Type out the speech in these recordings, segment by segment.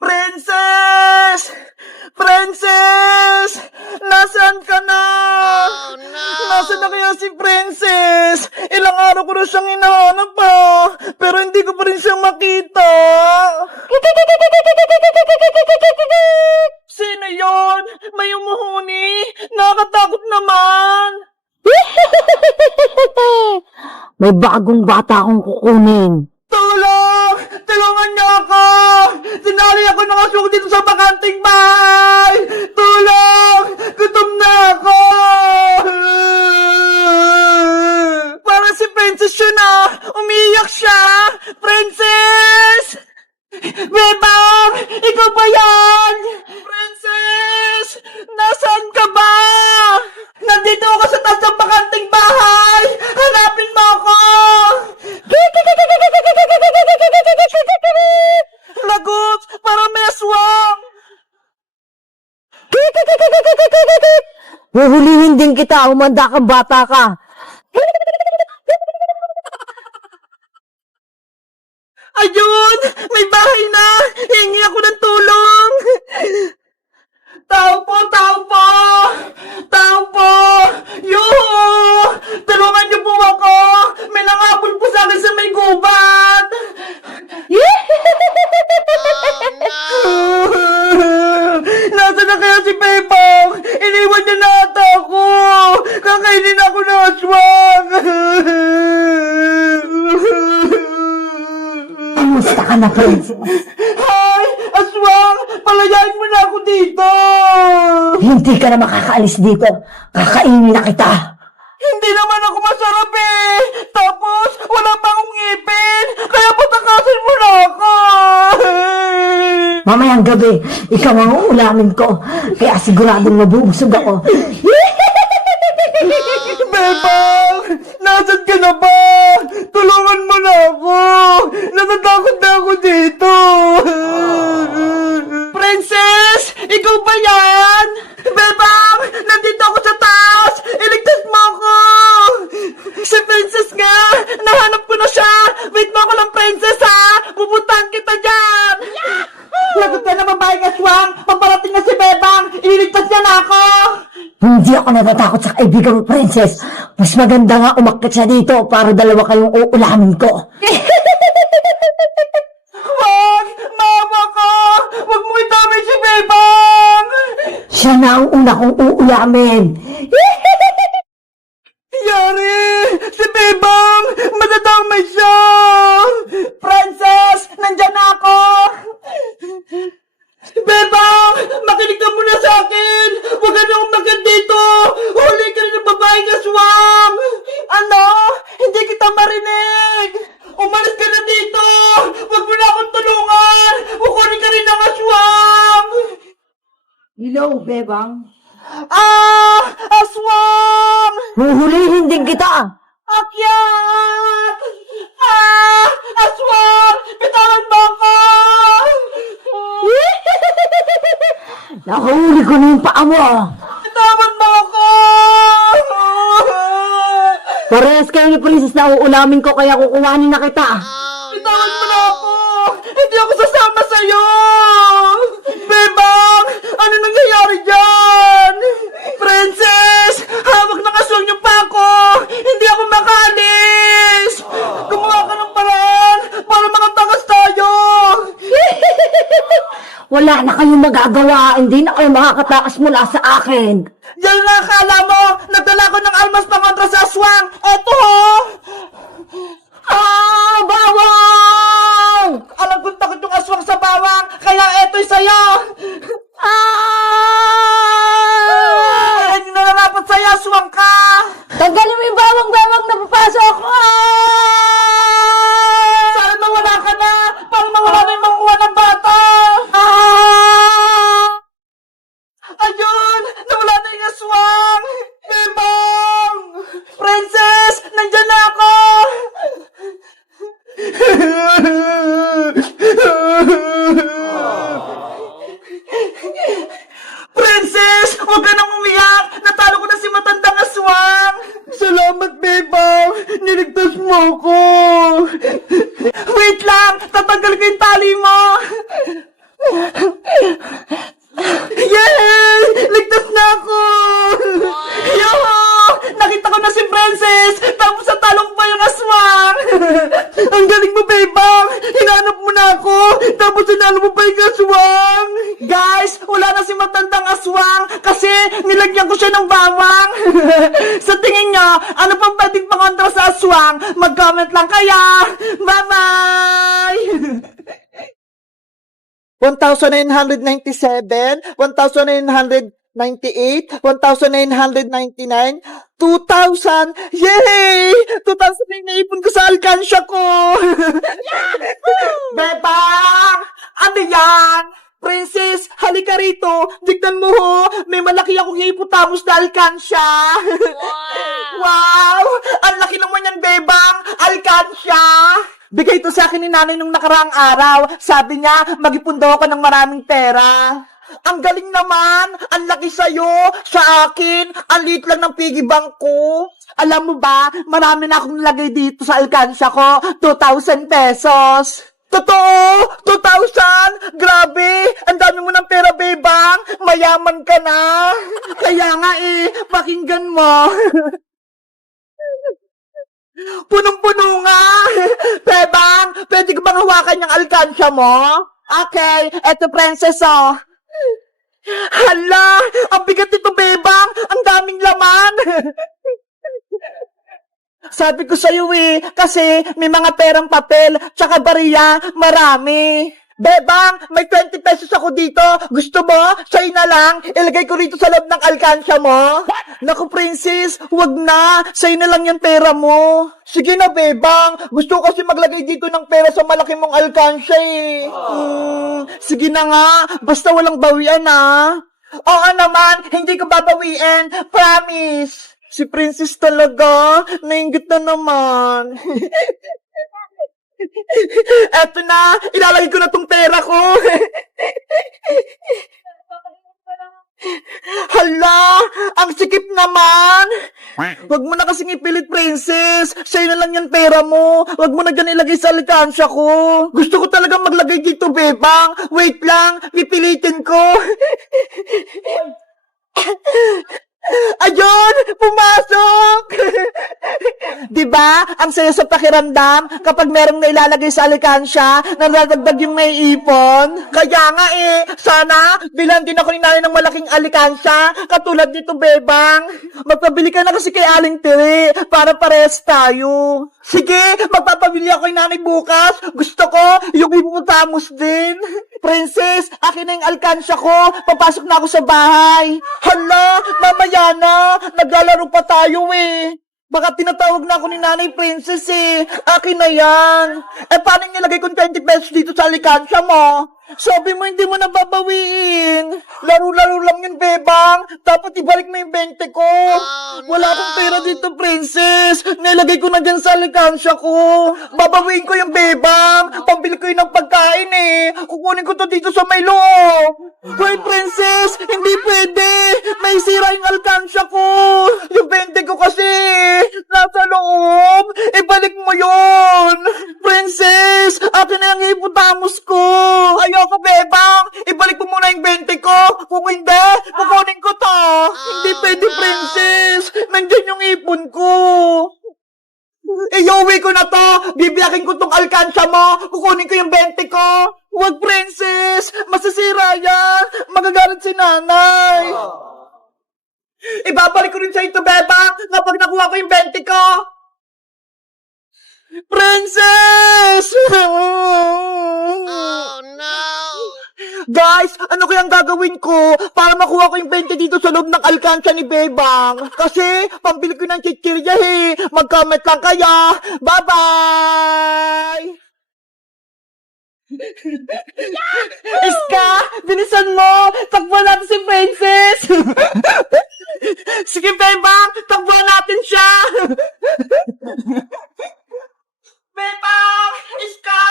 Princess! Princess! Nasaan ka na? Oh, no! Nasaan na kaya si Princess? Ilang araw ko na siyang hinahanap pa, pero hindi ko pa rin siyang makita. Sino yon? May umuhuni? Nakakatakot naman. May bagong bata akong kukunin. Tulong! Tulungan niyo ako! Sinali ako ng aswang dito sa bakanting bahay! Tulong! Gutom na ako! Parang si Princess yun ah! Umiiyak siya! Princess! Bebang! Ikaw ba yan? Princess! Nasaan ka ba? Nandito ako sa taas ng bakanting bahay! Hanapin mo ako! Lagot! Parang may aswang! Huhulihin din kita, umanda kang bata ka. Ayun! May bahay na! Hingi ako ng tulong! Tao po! Tao po! Tao po! Yuhu! Tulungan niyo po ako! May nangapon po sa akin sa may gubat! Nasaan na kaya si Bebang? Iniwan niya na ata ako! Kakainin ako ng aswang! Kamusta ka na, Princess? Hay! Aswang! Palayain mo na ako dito! Hindi ka na makakaalis dito. Kakainin na kita. Hindi naman ako masarap eh! Tapos, wala pa akong ngipin! Kaya patakasin mo na ako! Mamayang gabi, ikaw ang uulamin ko. Kaya siguradong mabubusog ako. Bebang! Nasaan ka na ba? Tulungan mo na ako! Natatakot na ako dito! Princess! Ikaw ba yan? Bebang! Nandito ako sa taas! Iligtas mo ako! Si Princess nga! Nahanap ko na siya! Wait mo ako lang, Princess, ha! Pupuntahan kita dyan! Lagot ka na babaeng aswang! Paparating na si Bebang! Ililigtas niya na ako! Hindi ako natatakot sa kaibigan mo, Princess. Mas maganda nga umakyat siya dito para dalawa kayong uulamin ko. Wag! Maawa ka! Wag mo itamay si Bebang! Siya na ang una kong uulamin. Yari! Si Bebang! Madadamay siya! Princess! Nandyan na ako! Bebang! Makinig ka muna sa akin! Huwag ka na umakyat dito! Huli ka rin ng babaeng aswang! Ano? Hindi kita marinig! Umalis ka na dito! Huwag mo na akong tulungan! Kukunin ka rin ng aswang! Hello, Bebang. Ah! Aswang! Huhulihin din kita. Akyat! Ah! Aswang! Bitawan mo ako! Nahuli ko na yung paa mo. Bitawan mo ako! Parehas kayo ni Princess na uulamin ko kaya kukuhanin na kita. Bitawan mo na ako! Hindi ako sasama sa'yo! Bebang! Ano nangyayari dyan? Princess! Hawak ng aswang yung pako! Hindi ako makalis! Gumawa ka ng paraan para makatakas tayo! Wala na kayong magagawa. Hindi na kayo makakatakas mula sa akin. Yan nga akala mo! Nagdala ko ng almas pangontra sa aswang! Eto ho! Ah! Bawang! Alam kong takot yung aswang sa bawang! Kaya eto'y sa'yo! Ah! Ay, hindi na narapat sa'yo! Aswang ka! Tanggalin mo yung bawang na papasok. Sana mawala ka na! Para mawala na yung makuha ng bata! Ayun! Nawala na yung aswang! Bebang! Princess! Nandyan na ako! Yay! Ligtas na ako! Yo! Nakita ko na si Princess! Tapos sa talong pa yung aswang! Ang galing mo, Bebang! Hinanap mo na ako! Tapos hinalo mo pa yung aswang! Guys, wala na si matandang aswang kasi nilagyan ko siya ng bawang! Sa tingin nyo, ano pang pwedeng pangontra sa aswang? Mag-comment lang kaya! Bye-bye! 1,997, 1,998, 1,999, 2,000! Yay! 2,000 na inaipon ko sa alkansya ko! Bebang! Ano yan? Princess, halika rito. Tignan mo ho, may malaki akong hipotamos na alkansya. Wow! Ang laki naman yan, Bebang! Alkansya! Bigay ito sa akin ni nanay nung nakaraang araw. Sabi niya, mag-ipon daw ako ng maraming pera. Ang galing naman! Ang laki sa'yo, sa akin, ang liit lang ng piggy bank ko. Alam mo ba, marami na akong lagay dito sa alkansya ko, 2,000 pesos. Totoo! 2,000! Grabe! Ang dami mo ng pera, Bebang! Mayaman ka na! Kaya nga pakinggan mo. Punong-puno nga! Bebang, pwede ko bang hawakan yung alkansya mo? Okay, eto Princess, oh. Hala, ang bigat nito, Bebang! Ang daming laman! Sabi ko sa'yo kasi may mga perang papel, tsaka bariya, marami. Bebang, may 20 pesos ako dito. Gusto mo? Sa'yo na lang. Ilagay ko rito sa loob ng alkansya mo. Naku, Princess, wag na. Sa'yo na lang yung pera mo. Sige na, Bebang. Gusto ko kasi maglagay dito ng pera sa malaki mong alkansya sige na nga. Basta walang bawian, Oo naman, hindi ko babawiin. Promise. Si Princess talaga. Nainggit na naman. Eto na, ilalagay ko na tong pera ko. Hala, ang sikip naman. Wag mo na kasing ipilit, Princess. Sa'yo na lang yung pera mo. Wag mo na dyan ilagay sa alkansya ko. Gusto ko talaga maglagay dito, Bebang. Wait lang, pipilitin ko. Ayun! Pumasok! Diba? Ang saya sa pakiramdam kapag merong nailalagay sa alkansya, nadadagdag yung naiipon. Kaya nga sana bilan din ako ni nanay ng malaking alkansya, katulad nito, Bebang. Magpabili ka na kasi kay Aling Tiri para pares tayo. Sige, magpapabili ako kay nanay bukas. Gusto ko yung hippopotamus din. Princess, akin na yung alkansya ko. Papasok na ako sa bahay. Hala, mamaya na. Naglalaro pa tayo Baka tinatawag na ako ni Nanay Princess Akin na yan. Paano nilagay kong 20 pesos dito sa alkansya mo? Sabi mo hindi mo na babawiin. Laro-laro lang yun, Bebang. Dapat ibalik mo yung 20 ko. Wala akong pera dito, Princess. Nilagay ko na dyan sa alkansya ko. Babawiin ko yung Bebang. Pambili ko yun ng pagkain Kukunin ko to dito sa may loob. Hoy, Princess, hindi pwede. May sira yung alkansya ko. Yung 20 ko kasi nasa loob. Ibalik mo yun. Princess, akin na yung hippopotamus ko. Ayoko, Bebang. Ibalik mo muna yung 20 ko. Kung hindi, kukunin ko to. Hindi pwede, Princess. Nandyan yung ipon ko. Iuwi ko na to. Bibiyakin ko tong alkansya mo. Kukunin ko yung 20 ko. Huwag, Princess. Masisira yan. Magagalit si nanay. Ibabalik ko rin sa ito, Bebang, kapag nakuha ko yung 20 ko. Princess! Oh no! Guys, ano kayang gagawin ko para makuha ko yung 20 dito sa loob ng alkansya ni Bebang? Kasi, pambili ko ng chichirya Mag-comment lang kaya. Bye-bye! Iska, bilisan mo! Takbuhan natin si Princess! Sige, Bebang! Takbuhan natin siya! Bebang! Iska!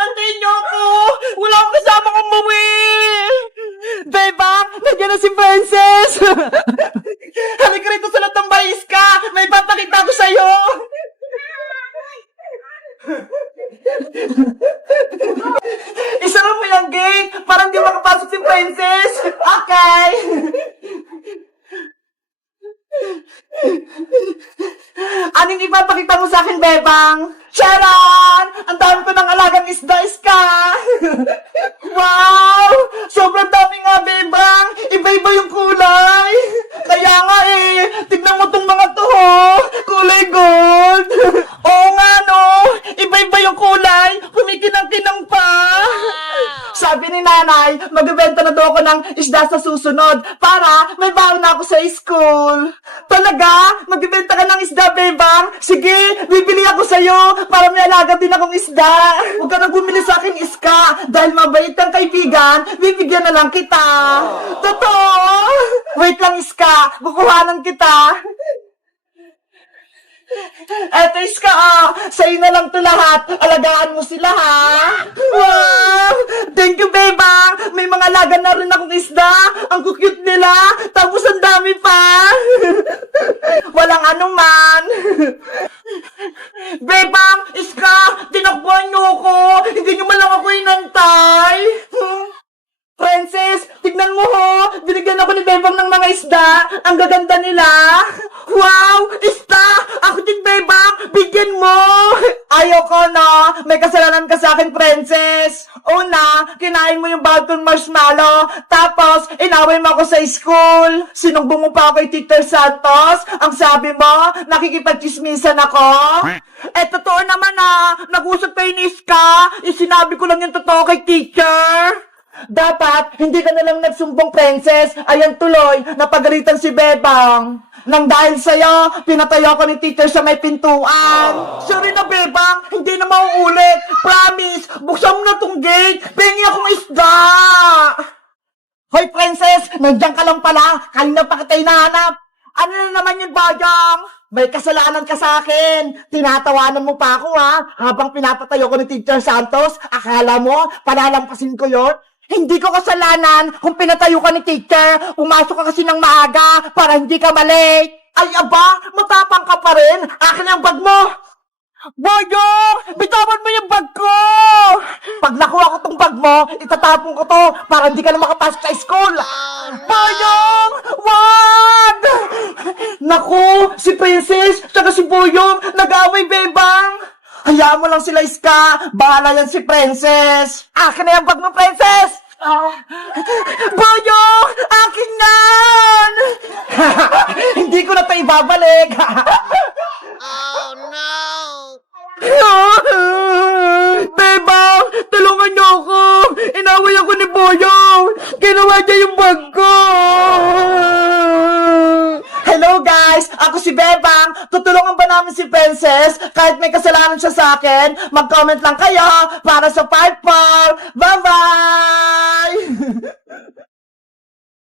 Antayin niyo ako! Wala akong kasama kong umuwi! Bebang! Nandiyan na si Princess! Halika rito sa latambay, Iska! May papakita ko sa'yo! Isara mo yung gate para hindi Princess! Okay! Anong ipapakita mo sa akin, Bebang? Charan! Ang dami ko ng alagang isda, Iska! Wow! Sobrang dami nga, Bebang! Iba-iba yung kulay! Kaya nga tignan mo tong mga to, ho! Kulay gold! Oo nga, no! Iba-iba yung kulay! Kumikinang-kinang pa! Sabi ni nanay, magbebenta na daw ako ng isda sa susunod para may baon na ako sa school. Talaga? Magbebenta ka ng isda, Bebang? Sige, bibili ako sa'yo para may alaga din akong isda. Huwag ka nang bumili sa akin, Iska. Dahil mabait kang kaibigan, bibigyan na lang kita. Totoo? Wait lang, Iska. Kukuhanan kita. Eto, Iska, sa'yo na lang to lahat. Alagaan mo sila, ha? Wow! Thank you, Bebang! May mga alaga na rin akong isda. Ang cute nila. Tapos ang dami pa. Walang anuman. Bebang! Iska! Tinakbuhan niyo ako! Hindi niyo man lang ako inantay! Princess, tignan mo ho! Binigyan ako ni Bebang ng mga isda! Ang gaganda nila! Wow! Isda! Ako din, Bebang! Bigyan mo! Ayoko na! May kasalanan ka sa akin, Princess! Una, kinain mo yung bagong marshmallow, tapos inaway mo ako sa school. Sinumbong mo pa ako kay Teacher Santos. Ang sabi mo, nakikipagchismisan ako. Eh, totoo naman nag-usap kayo ni Iska. Sinabi ko lang yung totoo kay Teacher. Dapat, hindi ka na lang nagsumbong, Princess. Ayan tuloy, napagalitan si Bebang. Nang dahil sa'yo, pinatayo ko ni Teacher sa may pintuan. Sorry na, Bebang, hindi na mauulit. Promise, buksan mo na tong gate. Pengi akong isda. Hoy, Princess, nandiyan ka lang pala. Kanina pa kita hinahanap. Ano na naman yun, Bajang? May kasalanan ka sa akin. Tinatawanan mo pa ako, ha? Habang pinapatayo ko ni Teacher Santos, akala mo, palalampasin ko yon? Hindi ko kasalanan kung pinatayo ka ni Teacher. Pumasok ka kasi ng maaga para hindi ka malate. Ay, aba, matapang ka pa rin. Akin ang bag mo. Boyong! Bitawan mo yung bag ko! Pag nakuha ko tong bag mo, itatapon ko to para hindi ka na makapasok sa school. Boyong! Wag! Naku, si Princess tsaka si Boyong nag-away, Bebang. Hayaan mo lang sila, Iska. Bahala yan si Princess. Akin na yung bag mo, Princess! Boyong! Akin yan! Hindi ko na ito ibabalik. Oh no! Bebang! Tulungan niyo ako! Inaway ako ni Boyong! Ginawa niya yung bag ko! Hello guys! Ako si Bebang! Tutulungan ba namin si Princess? Kahit may kasalanan siya sa akin, mag-comment lang kayo para sa 5